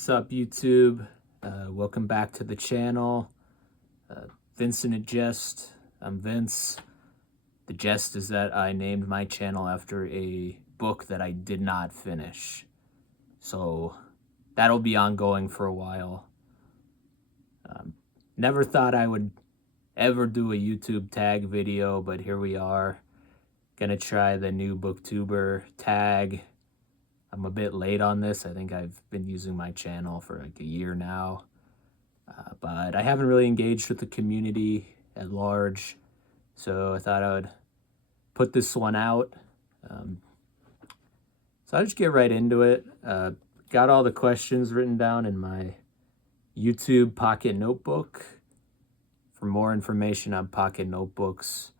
What's up, YouTube? Welcome back to the channel. Vincent and Jest. I'm Vince. The jest is that I named my channel after a book that I did not finish. So that'll be ongoing for a while. Never thought I would ever do a YouTube tag video, but here we are. Gonna try the new Booktuber tag. I'm a bit late on this. I think I've been using my channel for like a year now. But I haven't really engaged with the community at large. So I thought I would put this one out. So I'll just get right into it. Got all the questions written down in my YouTube Pocket Notebook. For more information on Pocket Notebooks,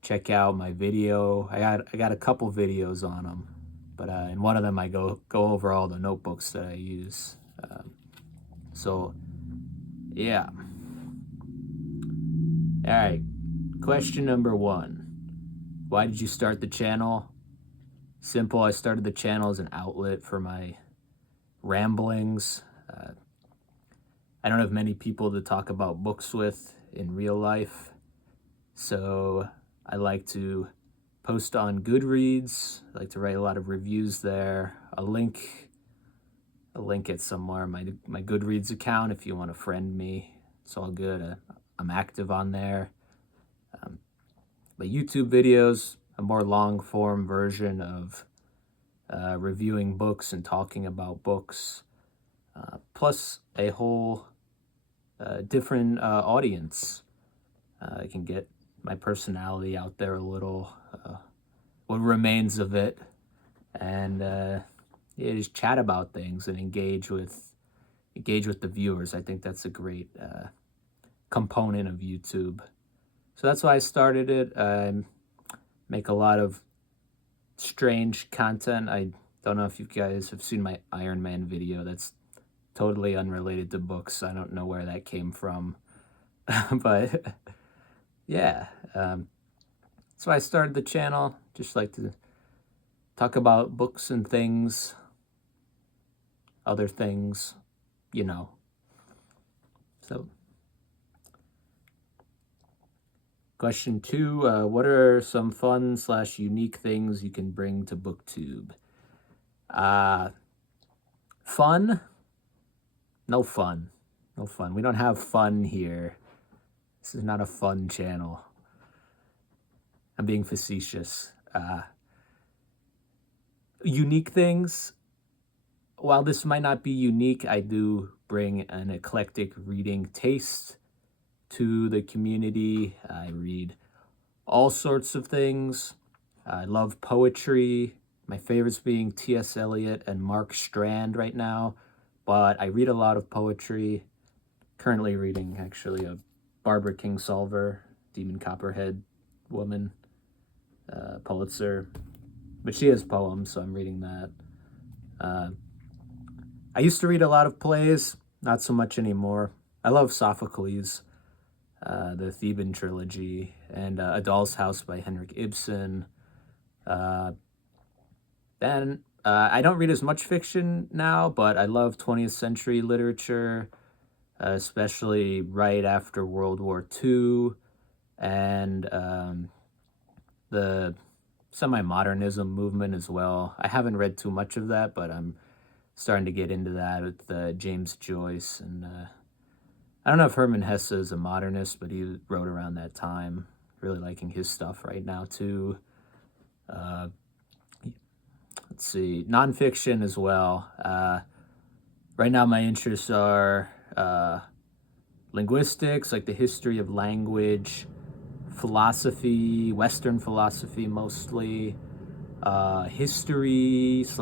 check out my video. I got a couple videos on them. But in one of them, I go over all the notebooks that I use. So, yeah. All right. Question number 1. Why did you start the channel? Simple. I started the channel as an outlet for my ramblings. I don't have many people to talk about books with in real life. So I like to post on Goodreads. I like to write a lot of reviews there. I'll link it somewhere. My Goodreads account, if you want to friend me, it's all good. I'm active on there. But YouTube videos, a more long form version of reviewing books and talking about books, plus a whole different audience. I can get my personality out there a little, what remains of it, and just chat about things and engage with the viewers. I think that's a great component of YouTube. So that's why I started it. I make a lot of strange content. I don't know if you guys have seen my Iron Man video. That's totally unrelated to books. I don't know where that came from. But yeah, that's why I started the channel. Just like to talk about books and things, other things, you know. So, question 2, what are some fun / unique things you can bring to Booktube? Fun? No fun. No fun. We don't have fun here. This is not a fun channel. I'm being facetious. Unique things. While this might not be unique, I do bring an eclectic reading taste to the community. I read all sorts of things. I love poetry. My favorites being T.S. Eliot and Mark Strand right now. But I read a lot of poetry. Currently reading, actually, a Barbara Kingsolver, Demon Copperhead woman, Pulitzer. But she has poems, so I'm reading that. I used to read a lot of plays, not so much anymore. I love Sophocles, the Theban trilogy, and A Doll's House by Henrik Ibsen. Then I don't read as much fiction now, but I love 20th century literature, especially right after World War II, and the semi-modernism movement as well. I haven't read too much of that, but I'm starting to get into that with James Joyce. And I don't know if Hermann Hesse is a modernist, but he wrote around that time. Really liking his stuff right now, too. Let's see, nonfiction as well. Right now, my interests are linguistics, like the history of language, philosophy, Western philosophy mostly, history /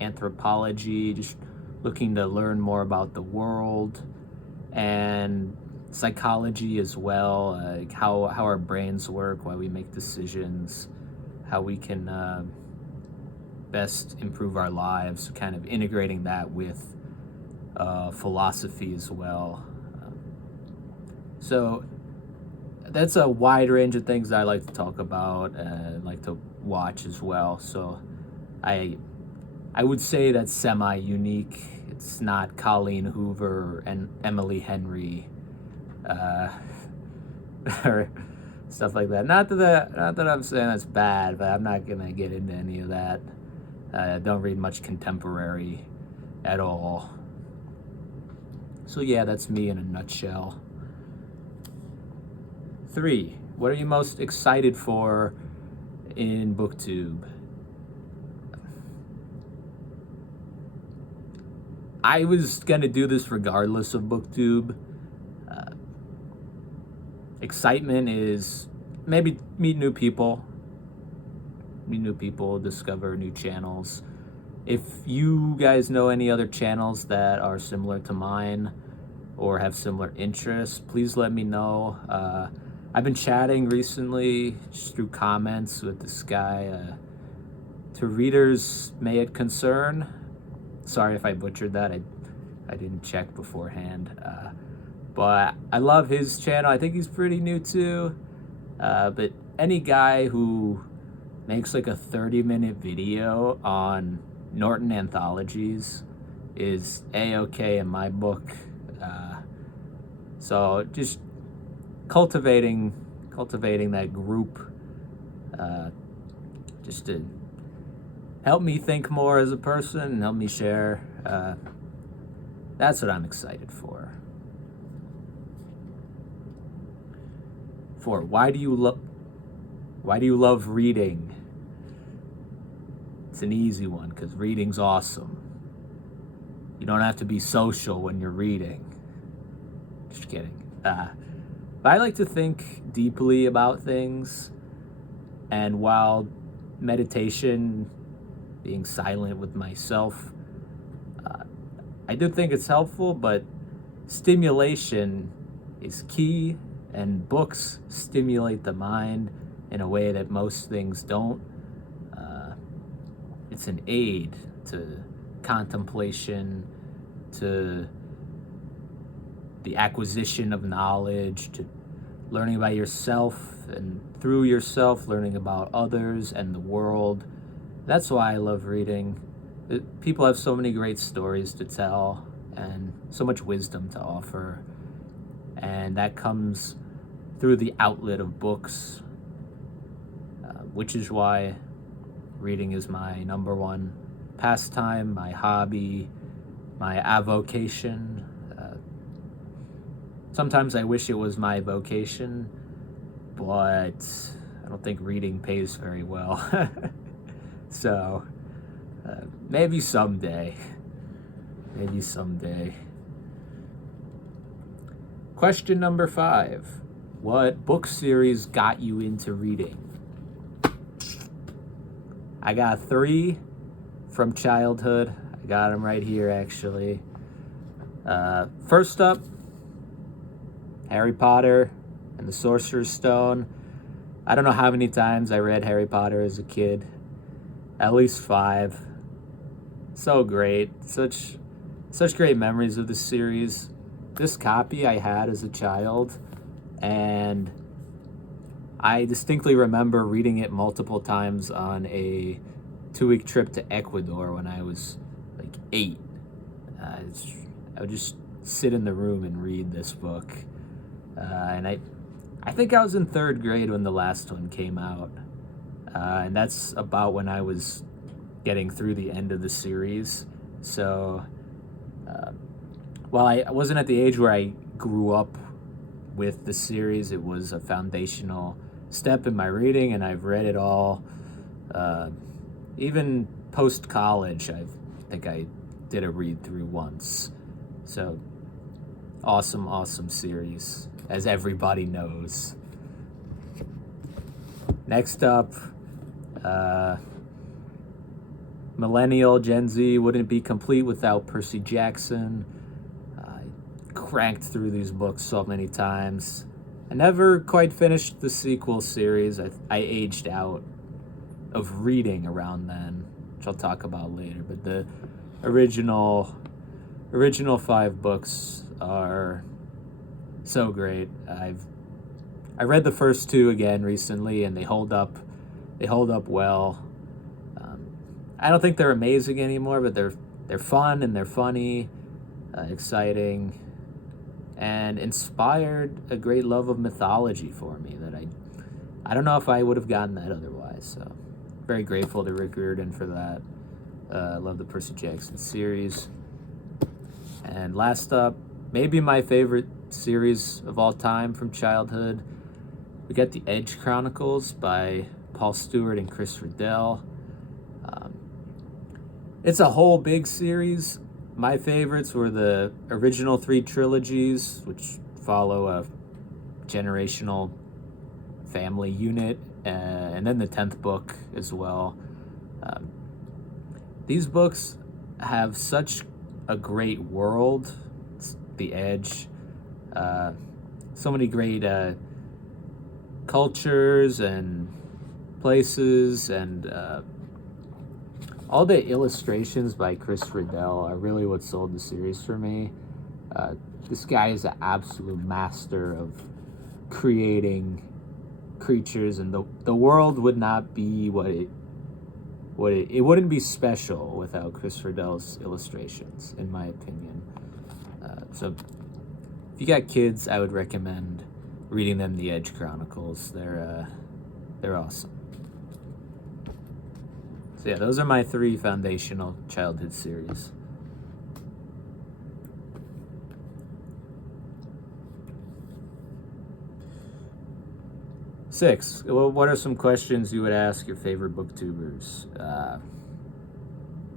anthropology, just looking to learn more about the world, and psychology as well, like how our brains work, why we make decisions, how we can best improve our lives, kind of integrating that with philosophy as well. So that's a wide range of things that I like to talk about and like to watch as well. So I I would say that's semi-unique. It's not Colleen Hoover and Emily Henry, or stuff like that. Not that I'm saying that's bad, but I'm not gonna get into any of that. I don't read much contemporary at all. So yeah, that's me in a nutshell. 3. What are you most excited for in Booktube? I was gonna do this regardless of Booktube. Excitement is maybe meet new people, discover new channels. If you guys know any other channels that are similar to mine or have similar interests, please let me know. I've been chatting recently just through comments with this guy, To Readers May It Concern. Sorry if I butchered that. I didn't check beforehand. But I love his channel. I think he's pretty new too. But any guy who makes like a 30-minute video on Norton anthologies is A-okay in my book. So just cultivating that group, just to help me think more as a person and help me share. That's what I'm excited for. 4. Why do you love reading? It's an easy one because reading's awesome. You don't have to be social when you're reading. Just kidding. But I like to think deeply about things, and while meditation, being silent with myself, I do think it's helpful, but stimulation is key, and books stimulate the mind in a way that most things don't. It's an aid to contemplation, to the acquisition of knowledge, to learning about yourself, and through yourself, learning about others and the world. That's why I love reading. People have so many great stories to tell and so much wisdom to offer. And that comes through the outlet of books, which is why reading is my number one pastime, my hobby, my avocation. Sometimes I wish it was my vocation, but I don't think reading pays very well. So maybe someday. Question number 5. What book series got you into reading? I got 3 from childhood. I got them right here, actually. First up, Harry Potter and the Sorcerer's Stone. I don't know how many times I read Harry Potter as a kid. At least 5. So great. Such great memories of this series. This copy I had as a child, and I distinctly remember reading it multiple times on a 2-week trip to Ecuador when I was like 8. I would just sit in the room and read this book. And I think I was in 3rd grade when the last one came out. And that's about when I was getting through the end of the series. So while I wasn't at the age where I grew up with the series, it was a foundational step in my reading, and I've read it all. Even post-college, I think I did a read-through once. So awesome series, as everybody knows. Next up, Millennial Gen Z wouldn't be complete without Percy Jackson. I cranked through these books so many times. I never quite finished the sequel series. I aged out of reading around then, which I'll talk about later. But the original 5 books are so great. I read the first 2 again recently, and they hold up well. I don't think they're amazing anymore, but they're fun and they're funny, exciting, and inspired a great love of mythology for me that I don't know if I would have gotten that otherwise. So very grateful to Rick Riordan for that. I love the Percy Jackson series. And last up, maybe my favorite series of all time from childhood, we got The Edge Chronicles by Paul Stewart and Chris Riddell. It's a whole big series. My favorites were the original 3 trilogies, which follow a generational family unit, and then the 10th book as well. These books have such a great world. The Edge, so many great cultures and places, and all the illustrations by Chris Riddell are really what sold the series for me. This guy is an absolute master of creating creatures, and the world would not be what it wouldn't be special without Chris Riddell's illustrations, in my opinion. So if you got kids, I would recommend reading them The Edge Chronicles. They're awesome. So yeah, those are my 3 foundational childhood series. Six, well, what are some questions you would ask your favorite booktubers?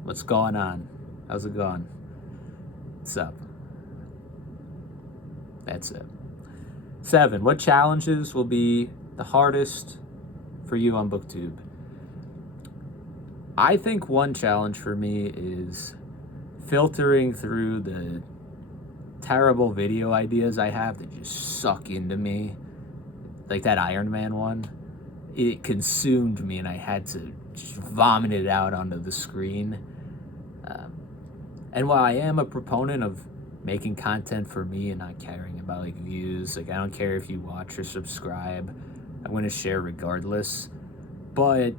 What's going on? How's it going? What's up? That's it. 7, what challenges will be the hardest for you on Booktube? I think one challenge for me is filtering through the terrible video ideas I have that just suck into me. Like that Iron Man one. It consumed me and I had to just vomit it out onto the screen. And while I am a proponent of making content for me and not caring about like views, like I don't care if you watch or subscribe, I'm going to share regardless. But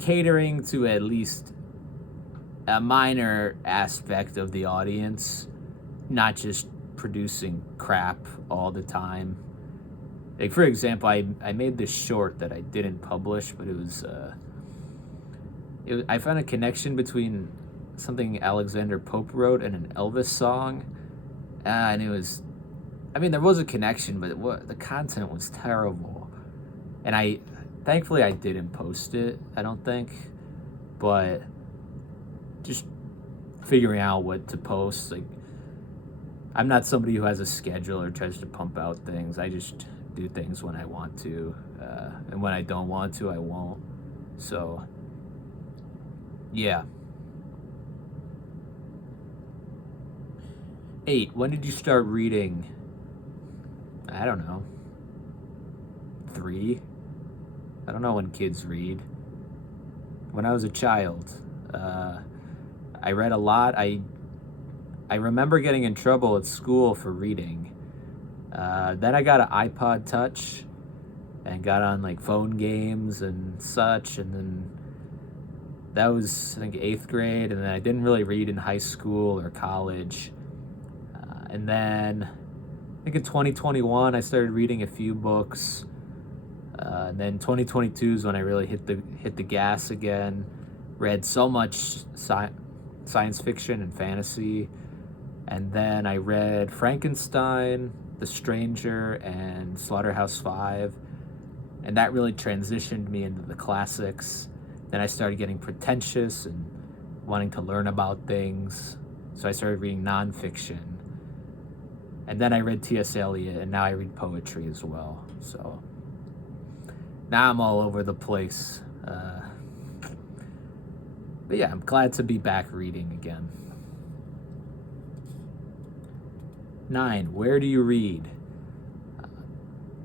catering to at least a minor aspect of the audience, not just producing crap all the time. Like for example, I made this short that I didn't publish, but it was I found a connection between something Alexander Pope wrote and an Elvis song, and it was, I mean, there was a connection, but the content was terrible, and thankfully I didn't post it, I don't think, but just figuring out what to post, like, I'm not somebody who has a schedule or tries to pump out things. I just do things when I want to, and when I don't want to, I won't. So, yeah. 8, when did you start reading? I don't know. 3? I don't know when kids read. When I was a child, I read a lot. I remember getting in trouble at school for reading. Then I got an iPod Touch and got on like phone games and such, and then that was, I think, 8th grade, and then I didn't really read in high school or college. And then I think in 2021 I started reading a few books. And then 2022 is when I really hit the gas again. Read so much science fiction and fantasy. And then I read Frankenstein, The Stranger, and Slaughterhouse-Five. And that really transitioned me into the classics. Then I started getting pretentious and wanting to learn about things. So I started reading nonfiction. And then I read T.S. Eliot, and now I read poetry as well. So now I'm all over the place. But yeah, I'm glad to be back reading again. 9, where do you read?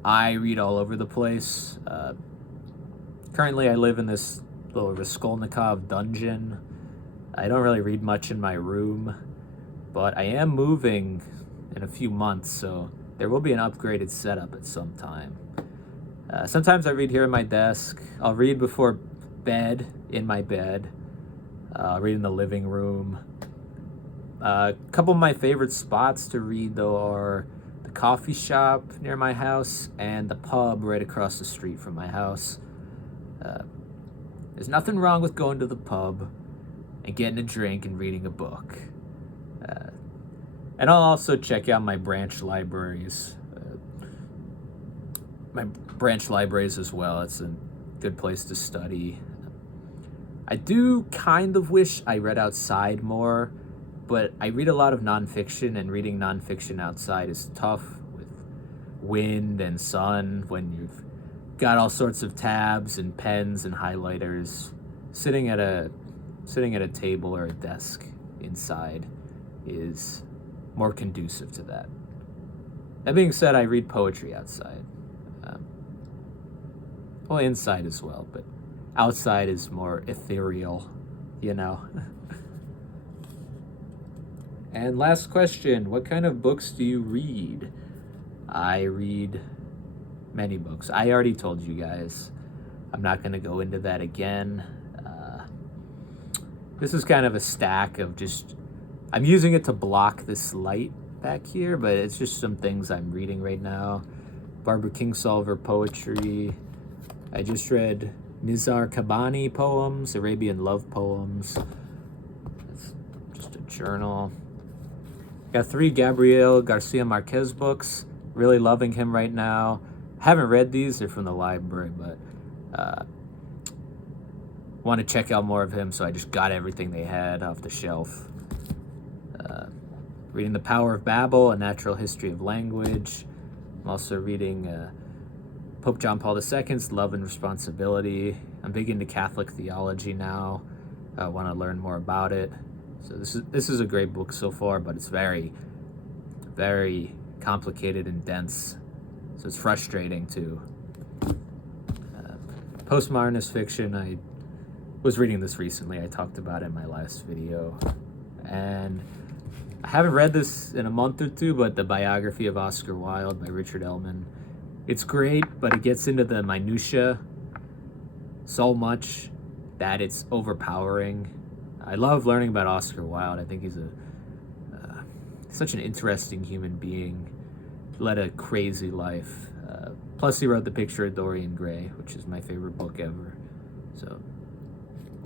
I read all over the place. Currently I live in this little Raskolnikov dungeon. I don't really read much in my room, but I am moving in a few months, so there will be an upgraded setup at some time. Sometimes I read here at my desk. I'll read before bed, in my bed. Read in the living room. A couple of my favorite spots to read, though, are the coffee shop near my house and the pub right across the street from my house. There's nothing wrong with going to the pub and getting a drink and reading a book. And I'll also check out my branch libraries. As well. It's a good place to study. I do kind of wish I read outside more, but I read a lot of nonfiction, and reading nonfiction outside is tough with wind and sun when you've got all sorts of tabs and pens and highlighters. Sitting at a table or a desk inside is more conducive to that. That being said, I read poetry outside. Well, inside as well, but outside is more ethereal, you know. And last question, what kind of books do you read? I read many books. I already told you guys. I'm not going to go into that again. This is kind of a stack of just, I'm using it to block this light back here, but it's just some things I'm reading right now. Barbara Kingsolver poetry. I just read Nizar Kabani poems, Arabian love poems. It's just a journal. Got 3 Gabriel Garcia Marquez books. Really loving him right now. Haven't read these, they're from the library, but want to check out more of him, so I just got everything they had off the shelf. Reading The Power of Babel, A Natural History of Language. I'm also reading Pope John Paul II's Love and Responsibility. I'm big into Catholic theology now. I want to learn more about it. So this is a great book so far, but it's very, very complicated and dense. So it's frustrating too. Postmodernist fiction, I was reading this recently. I talked about it in my last video. And I haven't read this in a month or two, but the biography of Oscar Wilde by Richard Ellman. It's great, but it gets into the minutia so much that it's overpowering. I love learning about Oscar Wilde. I think he's such an interesting human being. Led a crazy life. Plus, he wrote The Picture of Dorian Gray, which is my favorite book ever. So,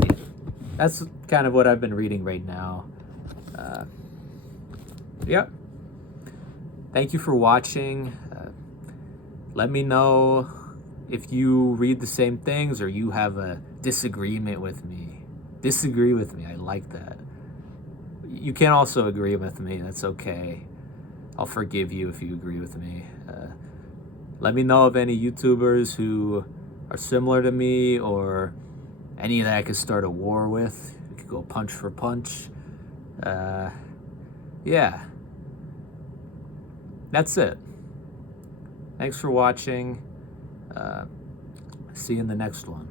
yeah, that's kind of what I've been reading right now. Yeah. Thank you for watching. Let me know if you read the same things or you have a disagreement with me. Disagree with me. I like that. You can also agree with me. That's okay. I'll forgive you if you agree with me. Let me know of any YouTubers who are similar to me or any that I could start a war with. We could go punch for punch. Yeah. That's it. Thanks for watching. See you in the next one.